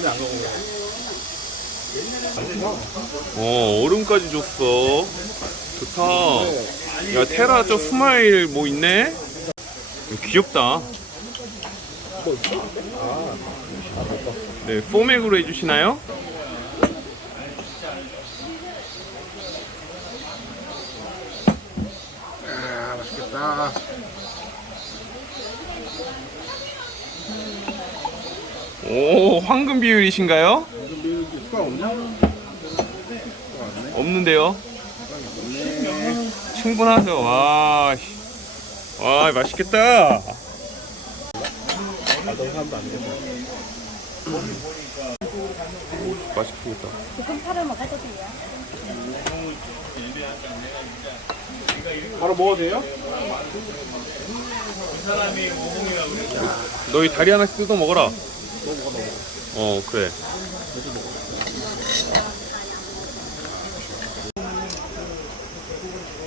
때문에 안 가고 어 얼음까지 줬어. 좋다. 야 테라 저 스마일 뭐 있네? 귀엽다. 네 포맥으로 해주시나요? 아 맛있겠다. 오, 황금 비율이신가요? 없냐? 없는데요. 충분하죠. 와, 씨. 와, 맛있겠다. 맛있겠다. 지금 팔을 먹어도 돼요. 바로 먹어도 돼요? 너희 다리 하나씩 뜯어 먹어라. 어, 그래.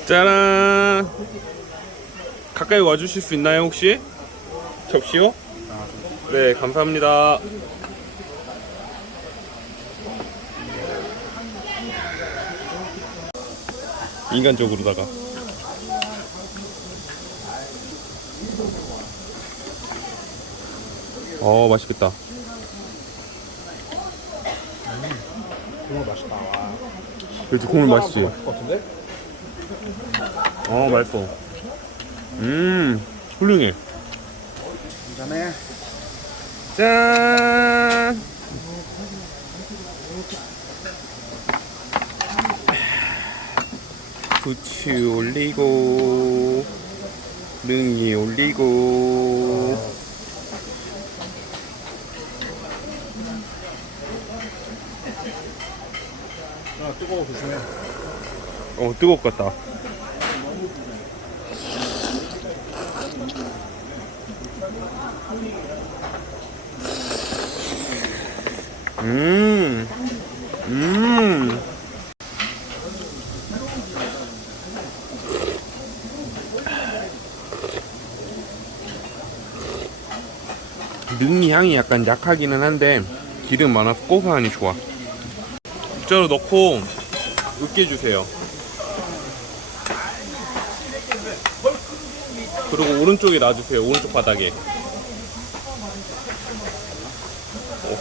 짜란. 가까이 와주실 수 있나요, 혹시? 접시요? 네, 감사합니다. 인간적으로다가. 어, 맛있겠다. 국물 맛있다. 와. 그렇지, 국물 맛있지. 맛있을 것 같은데? 어, 맛있어. 음, 훌륭해. 한잔해. 짠! 부추 올리고, 능이 올리고, 야 뜨거워 조심해. 어, 뜨거울 것 같다. 음, 음. 능이 향이 약간 약하기는 한데 기름 많아서 고소하니 좋아. 국자로 넣고 으깨주세요. 그리고 오른쪽에 놔주세요. 오른쪽 바닥에.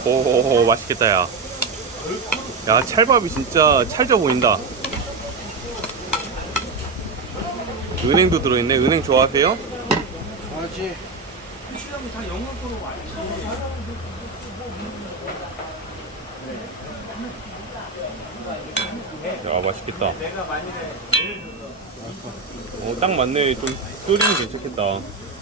오호 맛있겠다 야. 야 찰밥이 진짜 찰져 보인다. 은행도 들어있네. 은행 좋아하세요? 좋아하지. 야 맛있겠다. 어 딱 맞네. 좀 끓이면 괜찮겠다.